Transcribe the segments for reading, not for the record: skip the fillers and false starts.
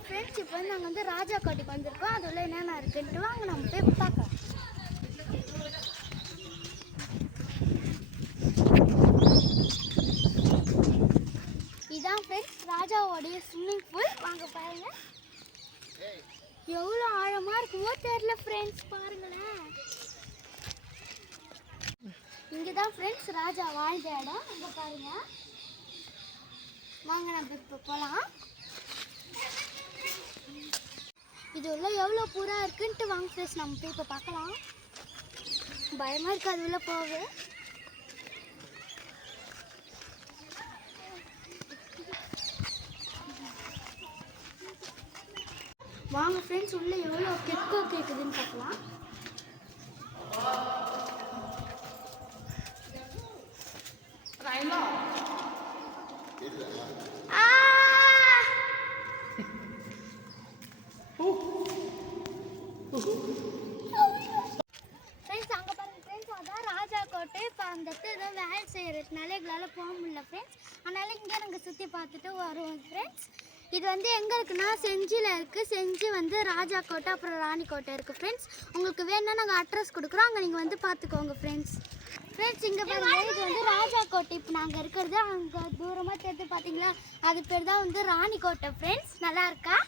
Bye friends, இப்போ வந்து நாங்கள் வந்து ராஜா கோட்டைக்கு வந்திருக்கோம். அது உள்ள என்னென்ன இருக்குன்ட்டு வாங்க நம்ம போய் பார்க்கலாம். இதான் ஃப்ரெண்ட்ஸ் ராஜாவோடைய ஸ்விம்மிங் பூல். வாங்க பாருங்க, எவ்வளோ ஆழமா இருக்குமோ தெரியல ஃப்ரெண்ட்ஸ், பாருங்களேன். இங்கே தான் ஃப்ரெண்ட்ஸ் ராஜா வாழ்ந்த இடம். இங்கே பாருங்க, வாங்க நம்ம இப்போ போகலாம். இது உள்ள எவ்வளோ பூரா இருக்குன்ட்டு வாங்க ஃப்ரெண்ட்ஸ் நம்ம போய் இப்போ பார்க்கலாம். பயமாக இருக்குது அது உள்ள போக. வாங்க ஃப்ரெண்ட்ஸ், உள்ள எவ்வளோ கெக்கோ கேட்குதுன்னு பார்க்கலாம். ஃப்ரெண்ட்ஸ் அங்கே பாருங்க ஃப்ரெண்ட்ஸ், அதான் ராஜா கோட்டை. இப்போ அந்த இடத்துல ஏதோ வேலை செய்கிறதுனால எங்களால் போக முடியல ஃப்ரெண்ட்ஸ். அதனால் இங்கே நாங்கள் சுற்றி பார்த்துட்டு வருவோம் ஃப்ரெண்ட்ஸ். இது வந்து எங்கே இருக்குன்னா செஞ்சியில் இருக்குது. செஞ்சி வந்து ராஜா கோட்டை அப்புறம் ராணி கோட்டை இருக்குது ஃப்ரெண்ட்ஸ். உங்களுக்கு வேணும்னா நாங்கள் அட்ரஸ் கொடுக்குறோம், அங்கே நீங்கள் வந்து பார்த்துக்கோங்க ஃப்ரெண்ட்ஸ். ஃப்ரெண்ட்ஸ் இங்கே பாருங்கள், இது வந்து ராஜா கோட்டை. இப்போ நாங்கள் இருக்கிறது அங்கே தூரமாக தெரிஞ்சு பார்த்தீங்களா, அது பேர் தான் வந்து ராணி கோட்டை ஃப்ரெண்ட்ஸ். நல்லா இருக்கா?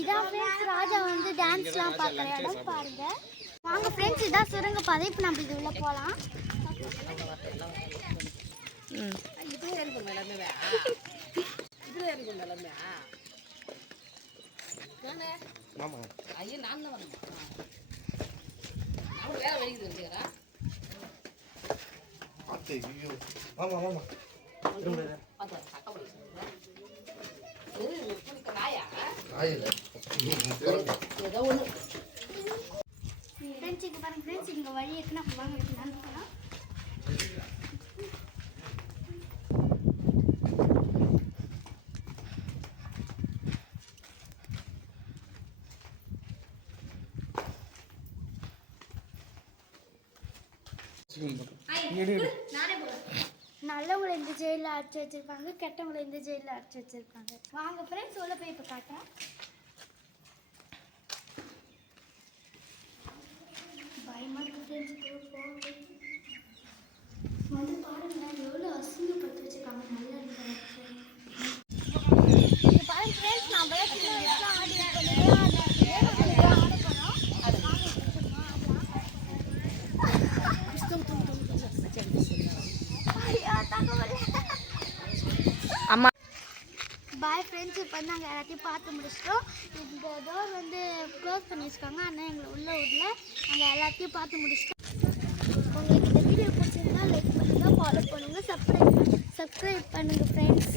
இதான் ஃப்ரெண்ட்ஸ் ராஜா வந்து டான்ஸ்லாம் பார்க்குற இடம். பாருங்கள் வாங்க ஃப்ரெண்ட்ஸ், இதான் சுரங்கப்பாதை. இப்போ நம்ம இது உள்ள போகலாம். ஃப்ரெண்ட்ஸ் இங்கே பாருங்க ஃப்ரெண்ட்ஸ், இங்கே வழி இருக்குன்னா வாங்க வைக்கலான்னு போகலாம். நல்லவங்களை இந்த ஜெயிலில் அடைச்சி வச்சிருப்பாங்க, கெட்டவங்களை இந்த ஜெயிலில் அடைச்சி வச்சிருப்பாங்க. வாங்க ஃப்ரெண்ட்ஸ் உள்ள போய் இப்போ காட்டுறேன். பயமாக இருக்கு ஃப்ரெண்ட்ஸ், வந்து பாருங்களேன் எவ்வளோ அசிங்கப்படுத்தி வச்சிருக்காங்க. நல்லா இருக்கு பாருங்க ஃப்ரெண்ட்ஸ், நான் அம்மா பாய் ஃப்ரெண்ட்ஸ். இப்போ வந்து நாங்கள் எல்லாத்தையும் பார்த்து முடிச்சிட்டோம். இந்த டோர் வந்து க்ளோஸ் பண்ணி வச்சுக்கோங்க, ஆனால் எங்களை உள்ள விடல. நாங்கள் எல்லாத்தையும் பார்த்து முடிச்சிட்டோம். உங்களுக்கு இந்த வீடியோ பிடிச்சிருந்தா லைக் பண்ணுங்கள், ஃபாலோ பண்ணுங்கள், சப்ஸ்கிரைப் பண்ணுங்கள் ஃப்ரெண்ட்ஸ்.